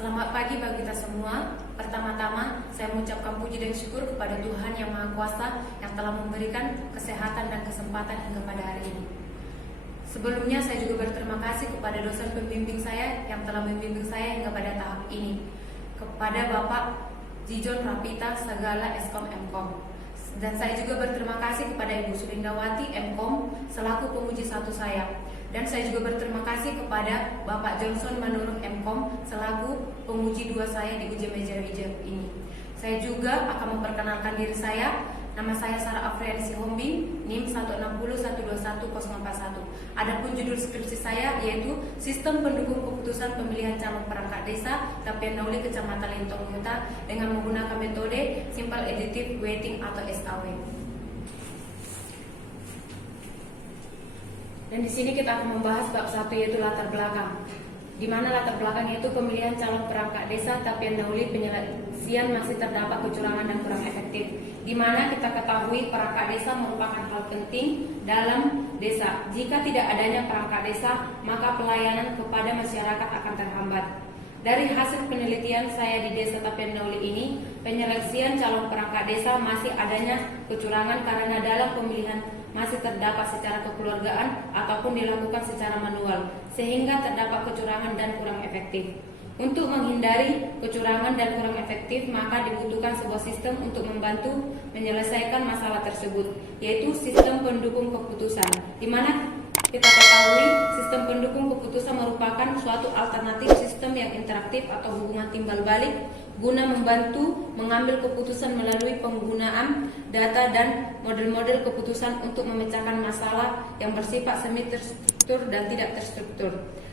Selamat pagi bagi kita semua. Pertama-tama, saya mengucapkan puji dan syukur kepada Tuhan Yang Maha Kuasa yang telah memberikan kesehatan dan kesempatan hingga pada hari ini. Sebelumnya, saya juga berterima kasih kepada dosen pembimbing saya yang telah membimbing saya hingga pada tahap ini, kepada Bapak Jijon Rapita Sagala Eskom Mkom. Dan saya juga berterima kasih kepada Ibu Surindawati Mkom selaku penguji satu saya. Dan saya juga berterima kasih kepada Bapak Johnson Manurung Mkom selaku penguji dua saya di uji meja ini. Saya juga akan memperkenalkan diri saya. Nama saya Sarah Afriani Sihombing, NIM 160121041. Adapun judul skripsi saya yaitu Sistem Pendukung Keputusan Pemilihan Calon Perangkat Desa Tapian Nauli Kecamatan Lintong Yuta dengan menggunakan metode Simple Additive Weighting atau SAW. Dan di sini kita akan membahas bab 1 yaitu latar belakang. Di mana latar belakang yaitu pemilihan calon perangkat desa Tapian Nauli penyelesaian masih terdapat kecurangan dan kurang efektif. Di mana kita ketahui perangkat desa merupakan hal penting dalam desa. Jika tidak adanya perangkat desa, maka pelayanan kepada masyarakat akan terhambat. Dari hasil penelitian saya di Desa Tapian Nauli ini, penyeleksian calon perangkat desa masih adanya kecurangan karena dalam pemilihan masih terdapat secara kekeluargaan ataupun dilakukan secara manual, sehingga terdapat kecurangan dan kurang efektif. Untuk menghindari kecurangan dan kurang efektif, maka dibutuhkan sebuah sistem untuk membantu menyelesaikan masalah tersebut, yaitu sistem pendukung keputusan, di mana kita ketahui sistem pendukung keputusan merupakan suatu alternatif sistem yang interaktif atau hubungan timbal balik guna membantu mengambil keputusan melalui penggunaan data dan model-model keputusan untuk memecahkan masalah yang bersifat semi terstruktur dan tidak terstruktur.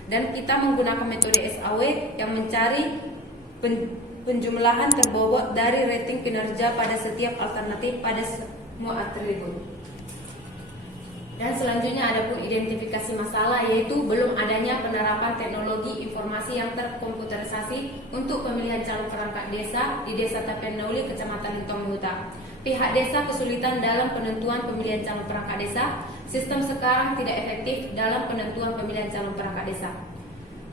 Dan kita menggunakan metode SAW yang mencari penjumlahan terbobot dari rating kinerja pada setiap alternatif pada semua atribut. Dan selanjutnya ada pun identifikasi masalah, yaitu belum adanya penerapan teknologi informasi yang terkomputerisasi untuk pemilihan calon perangkat desa di Desa Tapian Nauli, Kecamatan Lintong Yuta. Pihak desa kesulitan dalam penentuan pemilihan calon perangkat desa. Sistem sekarang tidak efektif dalam penentuan pemilihan calon perangkat desa.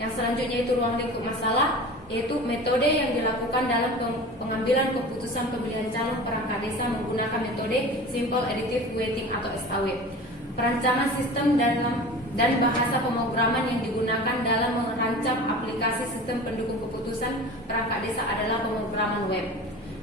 Yang selanjutnya itu ruang lingkup masalah, yaitu metode yang dilakukan dalam pengambilan keputusan pemilihan calon perangkat desa menggunakan metode Simple Additive Weighting atau SAW. Perancangan sistem dan bahasa pemrograman yang digunakan dalam merancang aplikasi sistem pendukung keputusan perangkat desa adalah pemrograman web.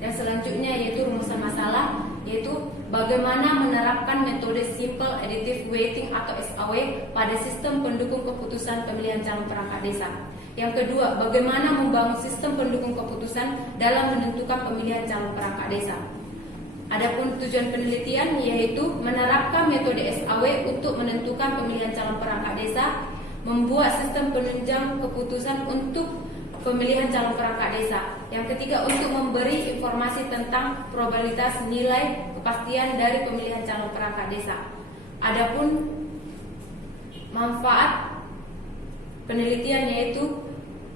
Dan selanjutnya yaitu rumusan masalah, yaitu bagaimana menerapkan metode Simple Additive Weighting atau SAW pada sistem pendukung keputusan pemilihan calon perangkat desa. Yang kedua, bagaimana membangun sistem pendukung keputusan dalam menentukan pemilihan calon perangkat desa. Adapun tujuan penelitian yaitu menerapkan metode SAW untuk menentukan pemilihan calon perangkat desa, membuat sistem penunjang keputusan untuk pemilihan calon perangkat desa. Yang ketiga, untuk memberi informasi tentang probabilitas nilai kepastian dari pemilihan calon perangkat desa. Adapun manfaat penelitian yaitu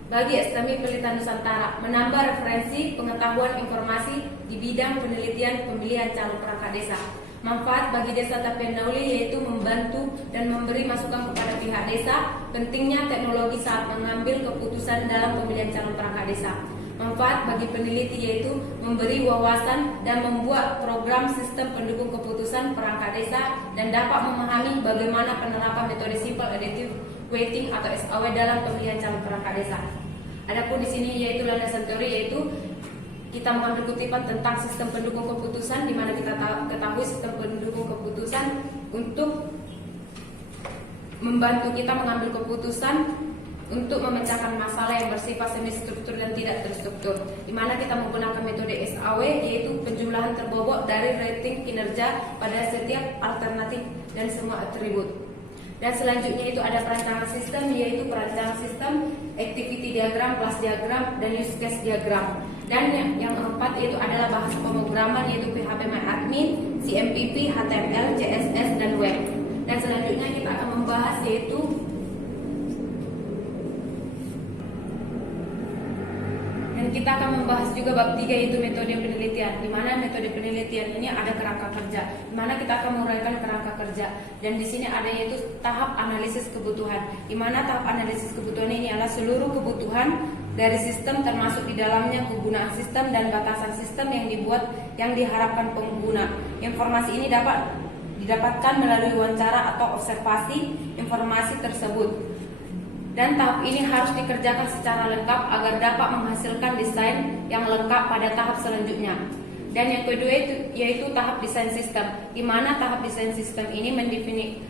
bagi STMI Pelita Nusantara, menambah referensi pengetahuan informasi di bidang penelitian pemilihan calon perangkat desa. Manfaat bagi Desa Tapian Nauli yaitu membantu dan memberi masukan kepada pihak desa pentingnya teknologi saat mengambil keputusan dalam pemilihan calon perangkat desa. Manfaat bagi peneliti yaitu memberi wawasan dan membuat program sistem pendukung keputusan perangkat desa dan dapat memahami bagaimana penerapan metode Simple Additive Weighting atau SAW dalam pemilihan calon perangkat desa. Adapun di sini yaitu landasan teori, yaitu kita mengambil kutipan tentang sistem pendukung keputusan, di mana kita ketahui sistem pendukung keputusan untuk membantu kita mengambil keputusan untuk memecahkan masalah yang bersifat semi struktur dan tidak terstruktur, di mana kita menggunakan metode SAW yaitu penjumlahan terbobot dari rating kinerja pada setiap alternatif dan semua atribut. Dan selanjutnya itu ada perancangan sistem, yaitu perancangan sistem, activity diagram, class diagram, dan use case diagram. Dan yang keempat yaitu adalah bahasa pemrograman, yaitu PHP-MyAdmin, CMPP, HTML, CSS, dan web. Dan selanjutnya kita akan membahas yaitu kita akan membahas juga bab 3 yaitu metode penelitian, di mana metode penelitian ini ada kerangka kerja, di mana kita akan menguraikan kerangka kerja. Dan di sini ada yaitu tahap analisis kebutuhan, di mana tahap analisis kebutuhan ini adalah seluruh kebutuhan dari sistem termasuk di dalamnya kegunaan sistem dan batasan sistem yang diharapkan pengguna. Informasi ini dapat didapatkan melalui wawancara atau observasi informasi tersebut. Dan tahap ini harus dikerjakan secara lengkap agar dapat menghasilkan desain yang lengkap pada tahap selanjutnya. Dan yang kedua yaitu tahap desain sistem, di mana tahap desain sistem ini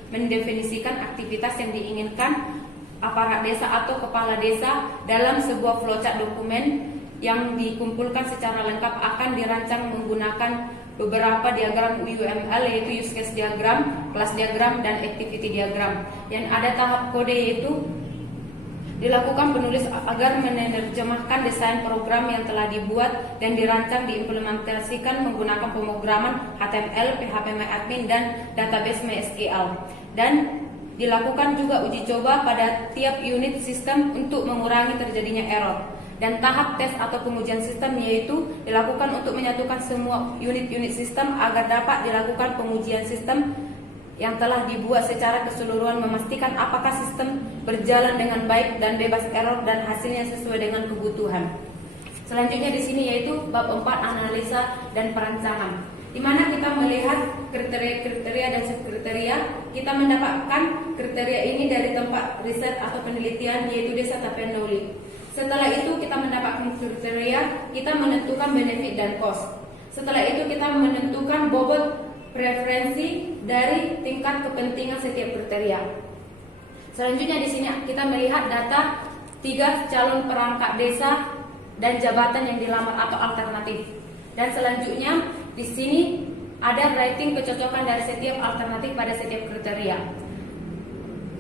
mendefinisikan aktivitas yang diinginkan aparat desa atau kepala desa dalam sebuah flowchart dokumen yang dikumpulkan secara lengkap akan dirancang menggunakan beberapa diagram UML, yaitu use case diagram, class diagram, dan activity diagram. Dan ada tahap kode yaitu dilakukan penulis agar menerjemahkan desain program yang telah dibuat dan dirancang diimplementasikan menggunakan pemrograman HTML, PHP-MyAdmin, dan database MySQL. Dan dilakukan juga uji coba pada tiap unit sistem untuk mengurangi terjadinya error. Dan tahap tes atau pengujian sistem yaitu dilakukan untuk menyatukan semua unit-unit sistem agar dapat dilakukan pengujian sistem yang telah dibuat secara keseluruhan, memastikan apakah sistem berjalan dengan baik dan bebas error dan hasilnya sesuai dengan kebutuhan. Selanjutnya di sini yaitu bab 4, analisa dan perancangan, di mana kita melihat kriteria-kriteria dan subkriteria. Kita mendapatkan kriteria ini dari tempat riset atau penelitian yaitu Desa Tapian Dauli. Setelah itu kita mendapatkan kriteria, kita menentukan benefit dan cost. Setelah itu kita menentukan bobot preferensi dari tingkat kepentingan setiap kriteria. Selanjutnya di sini kita melihat data 3 calon perangkat desa dan jabatan yang dilamar atau alternatif. Dan selanjutnya di sini ada rating kecocokan dari setiap alternatif pada setiap kriteria.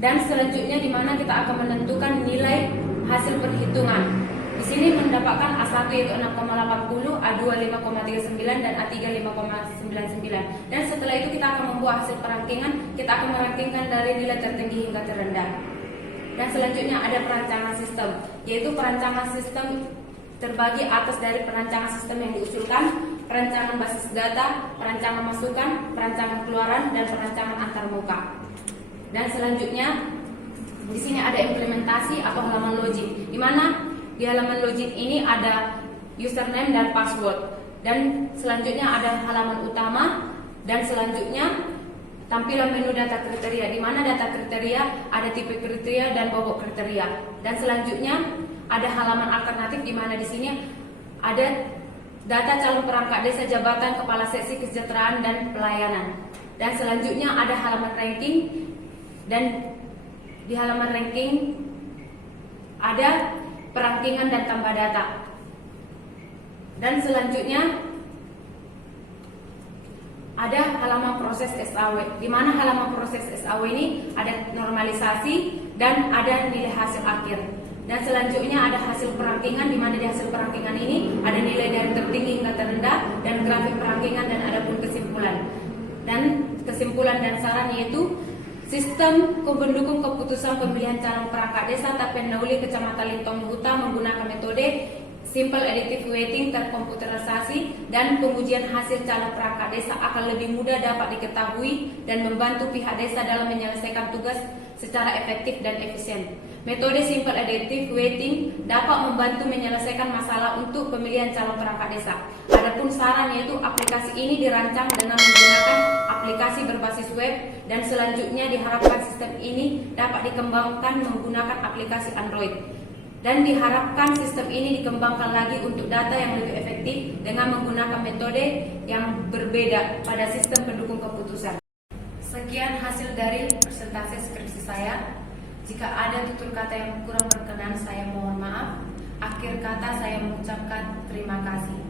Dan selanjutnya di mana kita akan menentukan nilai hasil perhitungan. Di sini mendapatkan A1 yaitu 6,80, A2 5,39, dan A3 5,99. Dan setelah itu kita akan membuat hasil perankingan. Kita akan merankingkan dari nilai tertinggi hingga terendah. Dan selanjutnya ada perancangan sistem, yaitu perancangan sistem terbagi atas dari perancangan sistem yang diusulkan, perancangan basis data, perancangan masukan, perancangan keluaran, dan perancangan antarmuka. Dan selanjutnya di sini ada implementasi atau halaman logik, di mana di halaman logik ini ada username dan password. Dan selanjutnya ada halaman utama, dan selanjutnya tampilan menu data kriteria, di mana data kriteria ada tipe kriteria dan bobot kriteria. Dan selanjutnya ada halaman alternatif, di mana di sini ada data calon perangkat desa, jabatan, kepala seksi kesejahteraan dan pelayanan. Dan selanjutnya ada halaman ranking, dan di halaman ranking ada perankingan dan tambah data. Dan selanjutnya ada halaman proses SAW, di mana halaman proses SAW ini ada normalisasi dan ada nilai hasil akhir. Dan selanjutnya ada hasil perankingan, di mana di hasil perankingan ini ada nilai dari tertinggi hingga terendah, dan grafik perankingan, dan ada pun kesimpulan. Dan kesimpulan dan saran yaitu sistem pendukung keputusan pemilihan calon perangkat desa Tapian Dauli, Kecamatan Lintong Huta menggunakan metode simple additive weighting terkomputerisasi, dan pengujian hasil calon perangkat desa akan lebih mudah dapat diketahui dan membantu pihak desa dalam menyelesaikan tugas secara efektif dan efisien. Metode simple additive weighting dapat membantu menyelesaikan masalah untuk pemilihan calon perangkat desa. Adapun saran yaitu aplikasi ini dirancang dengan menggunakan aplikasi berbasis web, dan selanjutnya diharapkan sistem ini dapat dikembangkan menggunakan aplikasi Android. Dan diharapkan sistem ini dikembangkan lagi untuk data yang lebih efektif dengan menggunakan metode yang berbeda pada sistem pendukung keputusan. Sekian hasil dari presentasi skripsi saya. Jika ada tutur kata yang kurang berkenan, saya mohon maaf. Akhir kata saya mengucapkan terima kasih.